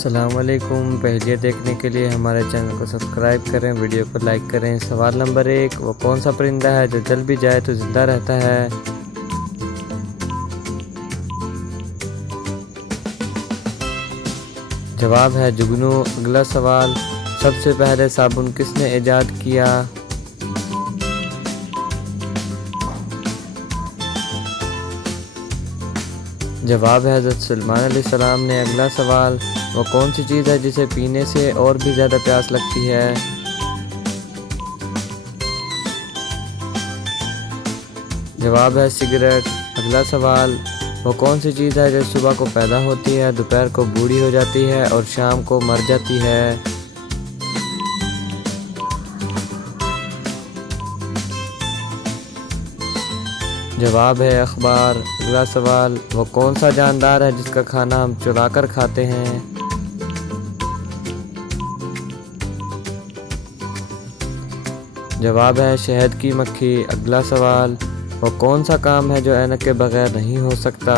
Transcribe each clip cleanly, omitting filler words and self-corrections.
अस्सलाम वालेकुम। पहेलियाँ देखने के लिए हमारे चैनल को सब्सक्राइब करें, वीडियो को लाइक करें। सवाल नंबर 1, वो कौन सा परिंदा है जो जल भी जाए तो ज़िंदा रहता है? जवाब है जुगनू। अगला सवाल, सबसे पहले साबुन किसने ईजाद किया? जवाब है हज़रत सलमान अलैहिस्सलाम ने। अगला सवाल, वो कौन सी चीज़ है जिसे पीने से और भी ज़्यादा प्यास लगती है? जवाब है सिगरेट। अगला सवाल, वो कौन सी चीज़ है जो सुबह को पैदा होती है, दोपहर को बूढ़ी हो जाती है और शाम को मर जाती है? जवाब है अखबार। अगला सवाल, वो कौन सा जानदार है जिसका खाना हम चुरा कर खाते हैं? जवाब है शहद की मक्खी। अगला सवाल, वो कौन सा काम है जो ऐनक के बगैर नहीं हो सकता?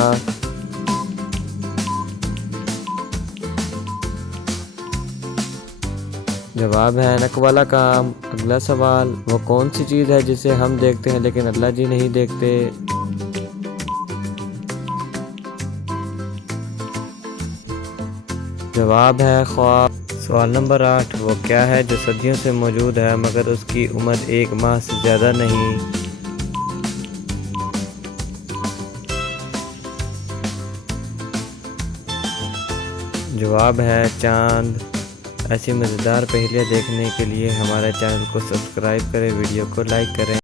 जवाब है ऐनक वाला काम। अगला सवाल, वो कौन सी चीज़ है जिसे हम देखते हैं लेकिन अल्लाह जी नहीं देखते? जवाब है ख्वाब। सवाल नंबर 8, वो क्या है जो सदियों से मौजूद है मगर उसकी उम्र 1 माह से ज़्यादा नहीं? जवाब है चांद। ऐसी मज़ेदार पहेलियाँ देखने के लिए हमारे चैनल को सब्सक्राइब करें, वीडियो को लाइक करें।